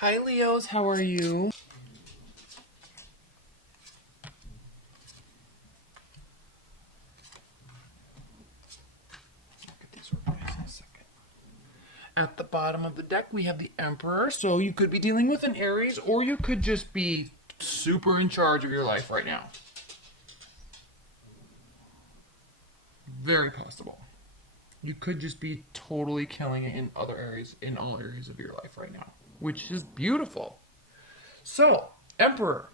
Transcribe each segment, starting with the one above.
Hi Leos, how are you? Get these organized in a second. At the bottom of the deck, we have the Emperor. So you could be dealing with an Aries, or you could just be super in charge of your life right now. Very possible. You could just be totally killing it in other areas, in all areas of your life right now, which is beautiful. So, Emperor.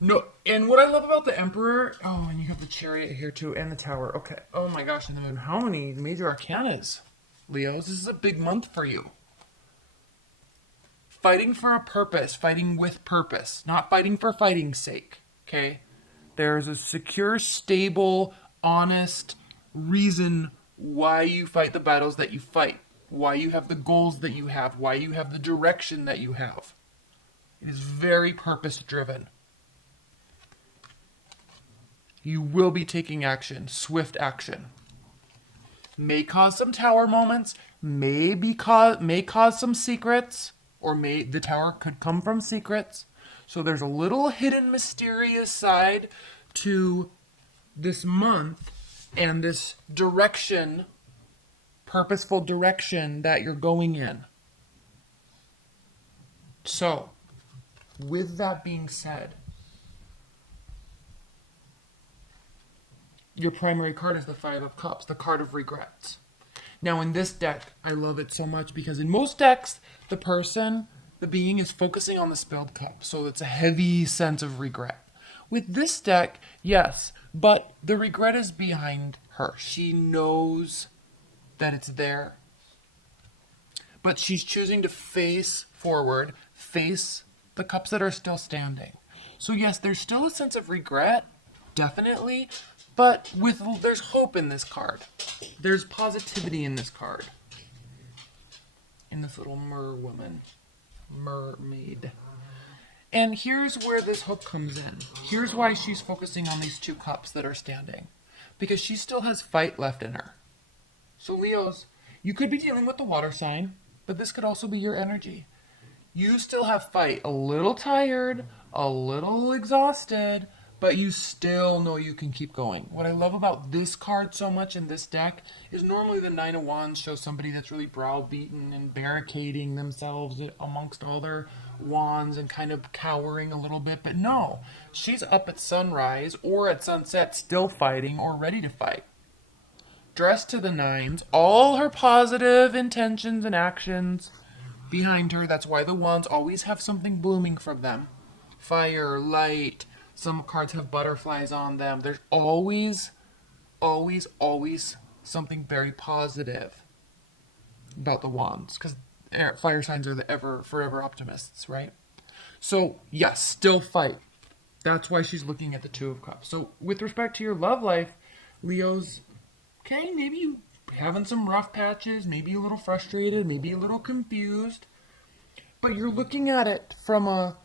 No, and what I love about the Emperor, oh, and you have the Chariot here too, and the Tower. Okay. Oh my gosh, and the Moon. How many major arcanas, Leos? This is a big month for you. Fighting for a purpose, fighting with purpose, not fighting for fighting's sake. Okay? There's a secure, stable, honest reason why you fight the battles that you fight, why you have the goals that you have, why you have the direction that you have. It is very purpose driven. You will be taking action, swift action. May cause some tower moments, may cause some secrets, or the tower could come from secrets. So there's a little hidden mysterious side to this month and this direction, purposeful direction that you're going in. So, with that being said, your primary card is the Five of Cups, the card of regrets. Now in this deck, I love it so much because in most decks, the being is focusing on the spilled cup. So it's a heavy sense of regret. With this deck, yes, but the regret is behind her. She knows that it's there. But she's choosing to face forward, face the cups that are still standing. So yes, there's still a sense of regret, definitely, but there's hope in this card. There's positivity in this card. In this little mermaid. And here's where this hope comes in. Here's why she's focusing on these two cups that are standing. Because she still has fight left in her. So Leos, you could be dealing with the water sign, but this could also be your energy. You still have fight. A little tired, a little exhausted, but you still know you can keep going. What I love about this card so much in this deck is normally the Nine of Wands shows somebody that's really browbeaten and barricading themselves amongst all their wands and kind of cowering a little bit. But no, she's up at sunrise or at sunset still fighting or ready to fight. Dressed to the nines, all her positive intentions and actions behind her. That's why the wands always have something blooming from them. Fire, light. Some cards have butterflies on them. There's always something very positive about the wands. Because fire signs are the forever optimists, right? So, yes, still fight. That's why she's looking at the Two of Cups. So, with respect to your love life, Leos, okay, maybe you having some rough patches, maybe a little frustrated, maybe a little confused. But you're looking at it from a,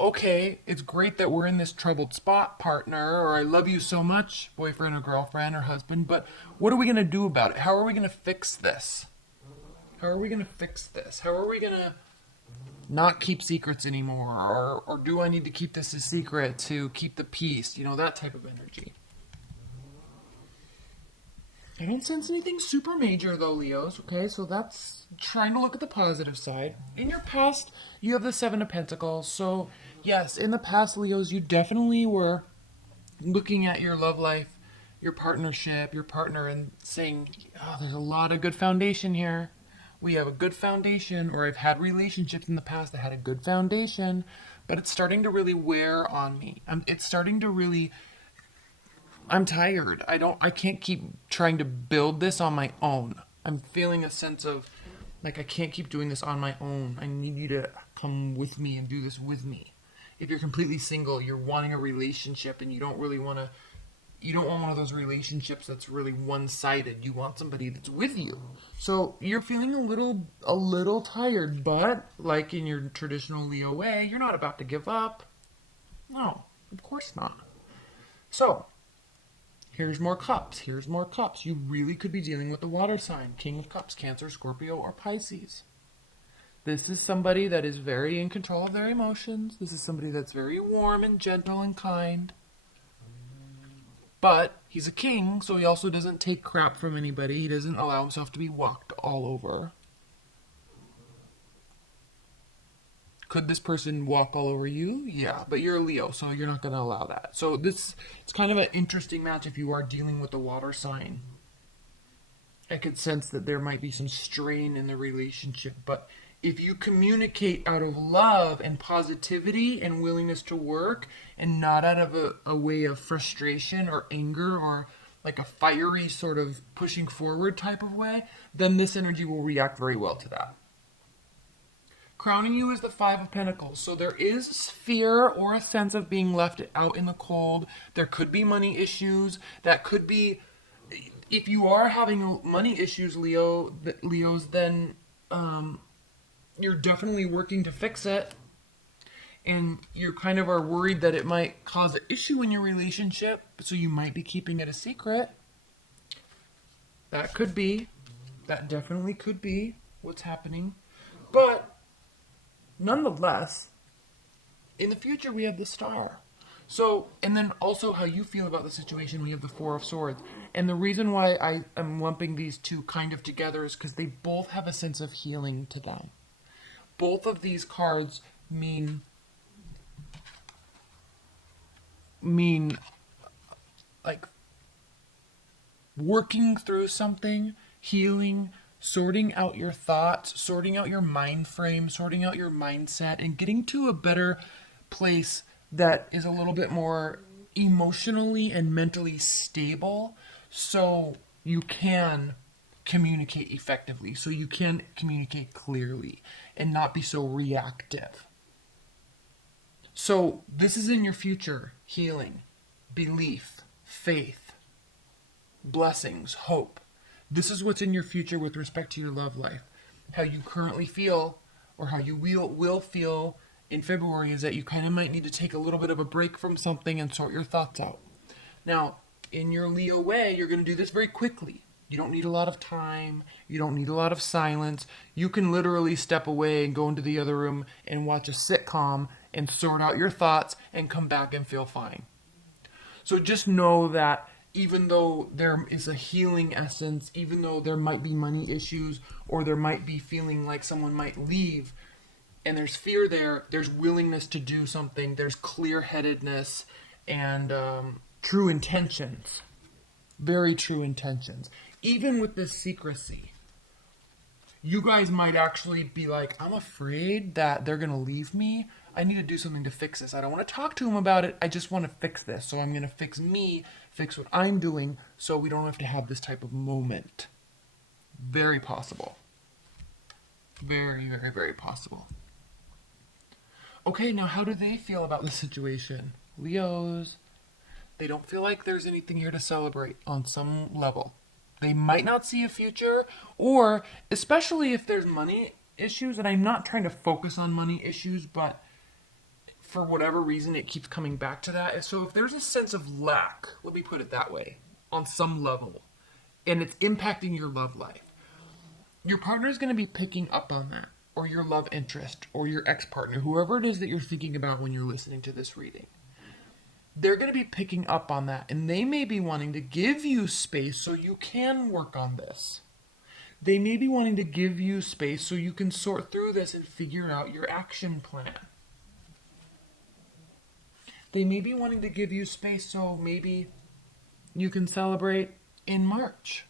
okay, it's great that we're in this troubled spot, partner, or I love you so much, boyfriend or girlfriend or husband, but what are we going to do about it? How are we going to fix this? How are we going to fix this? How are we going to not keep secrets anymore? Or do I need to keep this a secret to keep the peace? You know, that type of energy. I don't sense anything super major though, Leos, okay? So that's trying to look at the positive side. In your past, you have the Seven of Pentacles. So yes, in the past, Leos, you definitely were looking at your love life, your partnership, your partner, and saying, oh, there's a lot of good foundation here. We have a good foundation, or I've had relationships in the past that had a good foundation, but it's starting to really wear on me. It's starting to really... I'm tired. I can't keep trying to build this on my own. I'm feeling a sense of, like, I can't keep doing this on my own. I need you to come with me and do this with me. If you're completely single, you're wanting a relationship and you don't want one of those relationships that's really one-sided. You want somebody that's with you. So you're feeling a little tired, but like in your traditional Leo way, you're not about to give up. No, of course not. So, Here's more cups. Here's more cups. You really could be dealing with the water sign. King of Cups, Cancer, Scorpio, or Pisces. This is somebody that is very in control of their emotions. This is somebody that's very warm and gentle and kind. But he's a king, so he also doesn't take crap from anybody. He doesn't allow himself to be walked all over. Could this person walk all over you? Yeah, but you're a Leo, so you're not going to allow that. So it's kind of an interesting match if you are dealing with the water sign. I could sense that there might be some strain in the relationship, but if you communicate out of love and positivity and willingness to work and not out of a way of frustration or anger or like a fiery sort of pushing forward type of way, then this energy will react very well to that. Crowning you is the Five of Pentacles. So there is fear or a sense of being left out in the cold. There could be money issues. That could be, if you are having money issues, Leos, then you're definitely working to fix it. And you kind of are worried that it might cause an issue in your relationship. So you might be keeping it a secret. That could be. That definitely could be what's happening. But nonetheless, in the future, we have the Star. So, and then also how you feel about the situation, we have the Four of Swords. And the reason why I am lumping these two kind of together is because they both have a sense of healing to them. Both of these cards mean like working through something, healing, sorting out your thoughts, sorting out your mind frame, sorting out your mindset, and getting to a better place that is a little bit more emotionally and mentally stable so you can communicate effectively, so you can communicate clearly and not be so reactive. So this is in your future: healing, belief, faith, blessings, hope. This is what's in your future with respect to your love life. How you currently feel, or how you will feel in February, is that you kind of might need to take a little bit of a break from something and sort your thoughts out. Now, in your Leo way, you're going to do this very quickly. You don't need a lot of time. You don't need a lot of silence. You can literally step away and go into the other room and watch a sitcom and sort out your thoughts and come back and feel fine. So just know that even though there is a healing essence, even though there might be money issues, or there might be feeling like someone might leave, and there's fear there, there's willingness to do something, there's clear-headedness, and true intentions. Very true intentions. Even with this secrecy, you guys might actually be like, I'm afraid that they're going to leave me. I need to do something to fix this. I don't want to talk to them about it. I just want to fix this. So I'm going to fix me, fix what I'm doing, so we don't have to have this type of moment. Very possible. Very, very, very possible. Okay, now how do they feel about the situation? Leos, they don't feel like there's anything here to celebrate on some level. They might not see a future, or especially if there's money issues, and I'm not trying to focus on money issues, but for whatever reason, it keeps coming back to that. So if there's a sense of lack, let me put it that way, on some level, and it's impacting your love life, your partner is going to be picking up on that, or your love interest, or your ex-partner, whoever it is that you're thinking about when you're listening to this reading. They're going to be picking up on that, and they may be wanting to give you space so you can work on this. They may be wanting to give you space so you can sort through this and figure out your action plan. They may be wanting to give you space so maybe you can celebrate in March.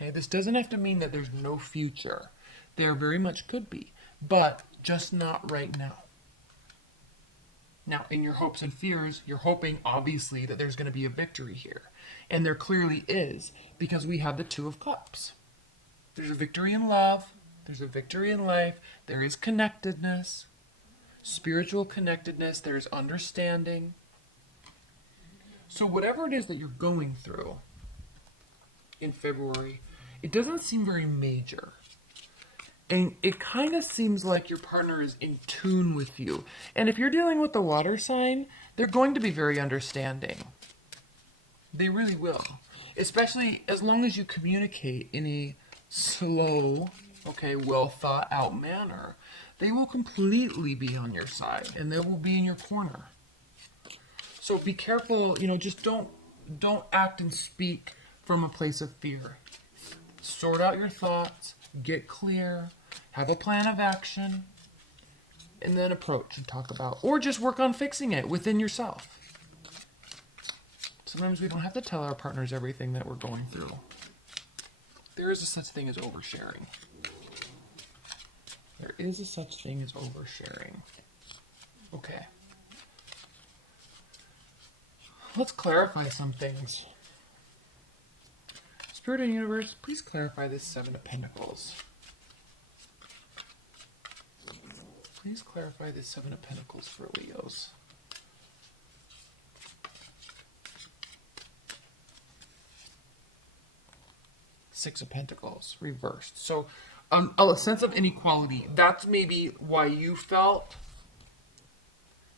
Okay, this doesn't have to mean that there's no future. There very much could be, but just not right now. Now, in your hopes and fears, you're hoping, obviously, that there's going to be a victory here. And there clearly is, because we have the Two of Cups. There's a victory in love. There's a victory in life. There is connectedness, spiritual connectedness. There's understanding. So whatever it is that you're going through in February, it doesn't seem very major. And it kind of seems like your partner is in tune with you. And if you're dealing with the water sign, they're going to be very understanding. They really will. Especially as long as you communicate in a slow, okay, well thought out manner. They will completely be on your side and they will be in your corner. So be careful, you know, just don't act and speak from a place of fear. Sort out your thoughts, get clear, have a plan of action, and then approach and talk about, or just work on fixing it within yourself. Sometimes we don't have to tell our partners everything that we're going through. There is a such thing as oversharing. There is a such thing as oversharing. Okay. Let's clarify some things. Spirit and Universe, please clarify this Seven of Pentacles. Please clarify this Seven of Pentacles for Leos. Six of Pentacles, reversed. So, a sense of inequality. That's maybe why you felt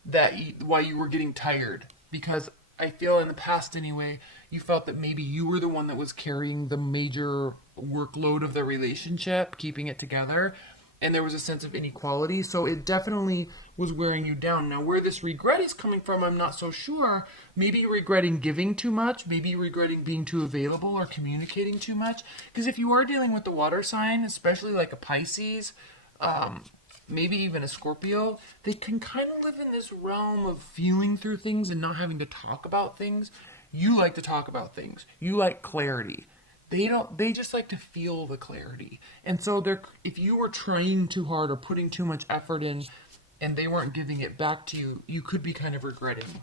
that, why you were getting tired. Because I feel in the past anyway, you felt that maybe you were the one that was carrying the major workload of the relationship, keeping it together. And there was a sense of inequality. So it definitely was wearing you down. Now, where this regret is coming from, I'm not so sure. Maybe you're regretting giving too much. Maybe you're regretting being too available or communicating too much. Because if you are dealing with the water sign, especially like a Pisces, maybe even a Scorpio, they can kind of live in this realm of feeling through things and not having to talk about things. You like to talk about things. You like clarity. They just like to feel the clarity. And so if you were trying too hard or putting too much effort in and they weren't giving it back to you, you could be kind of regretting.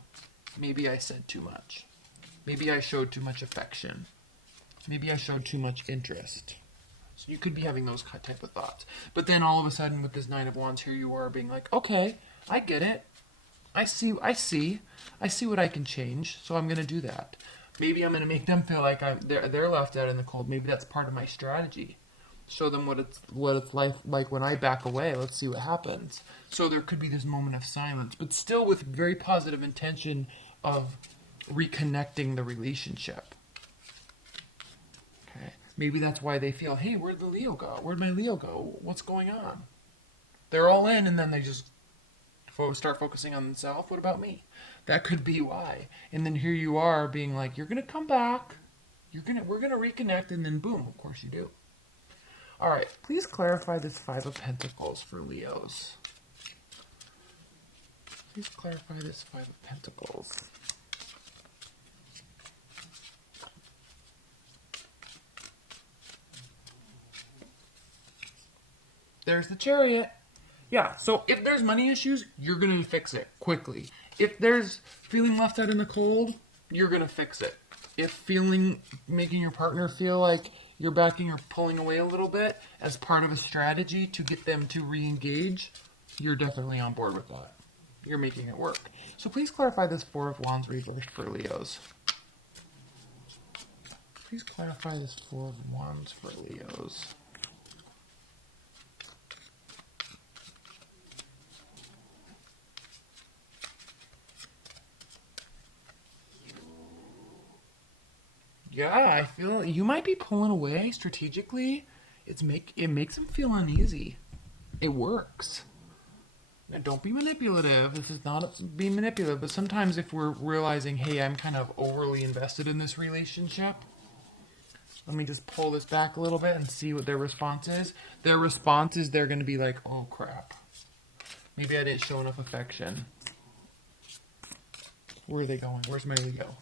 Maybe I said too much. Maybe I showed too much affection. Maybe I showed too much interest. So you could be having those type of thoughts. But then all of a sudden with this Nine of Wands, here you are being like, okay, I get it. I see what I can change. So I'm going to do that. Maybe I'm going to make them feel like they're left out in the cold. Maybe that's part of my strategy. Show them what it's like when I back away. Let's see what happens. So there could be this moment of silence, but still with very positive intention of reconnecting the relationship. Okay. Maybe that's why they feel, hey, where'd the Leo go? Where'd my Leo go? What's going on? They're all in, and then they just start focusing on themselves. What about me? That could be why. And then here you are being like, you're going to come back. We're going to reconnect. And then boom, of course you do. All right. Please clarify this Five of Pentacles for Leos. Please clarify this Five of Pentacles. There's the Chariot. Yeah, so if there's money issues, you're going to fix it quickly. If there's feeling left out in the cold, you're going to fix it. If making your partner feel like you're backing or pulling away a little bit as part of a strategy to get them to re-engage, you're definitely on board with that. You're making it work. So please clarify this Four of Wands reversed for Leos. Please clarify this Four of Wands for Leos. Yeah, I feel you might be pulling away strategically. It makes them feel uneasy. It works. Now, don't be manipulative. This is not being manipulative, but sometimes if we're realizing, hey, I'm kind of overly invested in this relationship, let me just pull this back a little bit and see what their response is. Their response is they're going to be like, oh, crap. Maybe I didn't show enough affection. Where are they going? Where's my Leo?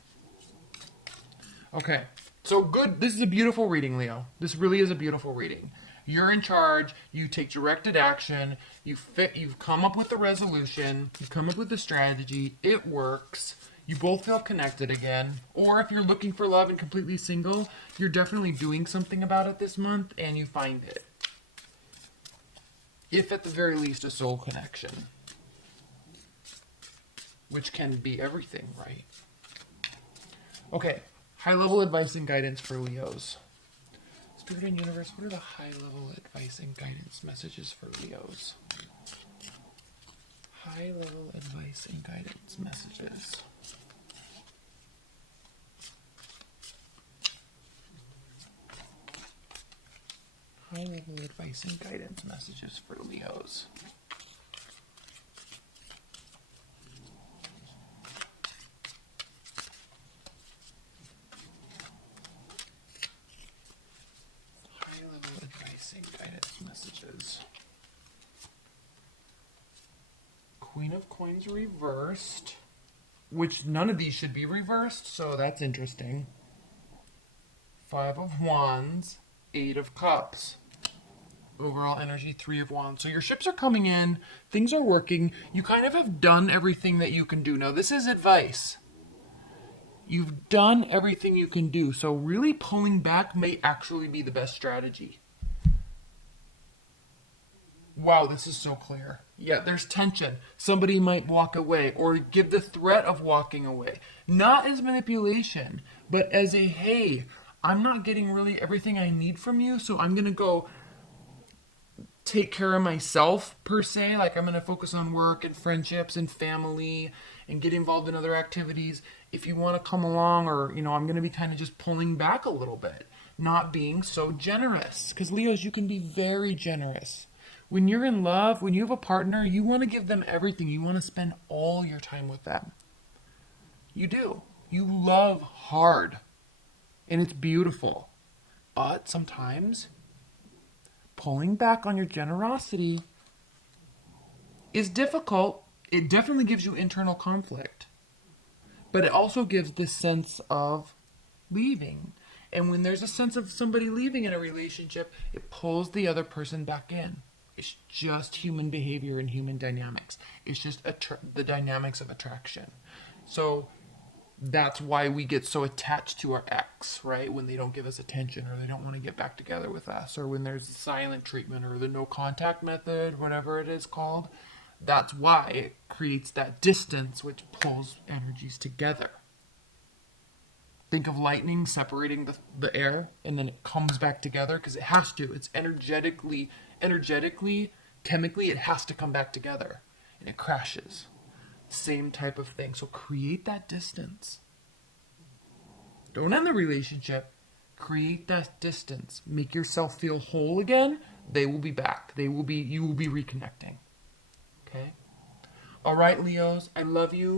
Okay, so good. This is a beautiful reading, Leo. This really is a beautiful reading. You're in charge. You take directed action. You've come up with the resolution. You've come up with the strategy. It works. You both feel connected again. Or if you're looking for love and completely single, you're definitely doing something about it this month, and you find it. If at the very least a soul connection, which can be everything, right? Okay. High-level advice and guidance for Leos. Spirit and Universe, what are the high-level advice and guidance messages for Leos? High-level advice and guidance messages. High-level advice and guidance messages for Leos. High-level advice and guidance messages. Queen of Coins reversed, which none of these should be reversed, so that's interesting. Five of Wands, Eight of Cups. Overall energy, Three of Wands. So your ships are coming in, things are working. You kind of have done everything that you can do. Now, this is advice. You've done everything you can do, so really pulling back may actually be the best strategy. Wow, this is so clear. Yeah, there's tension. Somebody might walk away or give the threat of walking away. Not as manipulation, but as a, hey, I'm not getting really everything I need from you, so I'm going to go take care of myself, per se. Like, I'm going to focus on work and friendships and family and get involved in other activities. If you want to come along, or, you know, I'm going to be kind of just pulling back a little bit, not being so generous. Because, Leos, you can be very generous. When you're in love, when you have a partner, you want to give them everything. You want to spend all your time with them. You do. You love hard. And it's beautiful. But sometimes pulling back on your generosity is difficult. It definitely gives you internal conflict. But it also gives this sense of leaving. And when there's a sense of somebody leaving in a relationship, it pulls the other person back in. It's just human behavior and human dynamics. It's just the dynamics of attraction. So that's why we get so attached to our ex, right? When they don't give us attention, or they don't want to get back together with us, or when there's silent treatment or the no contact method, whatever it is called. That's why it creates that distance, which pulls energies together. Think of lightning separating the air, and then it comes back together because it has to. It's energetically, chemically, it has to come back together, and it crashes. Same type of thing. So create that distance. Don't end the relationship. Create that distance. Make yourself feel whole again. They will be back. You will be reconnecting. Okay? All right, Leos, I love you.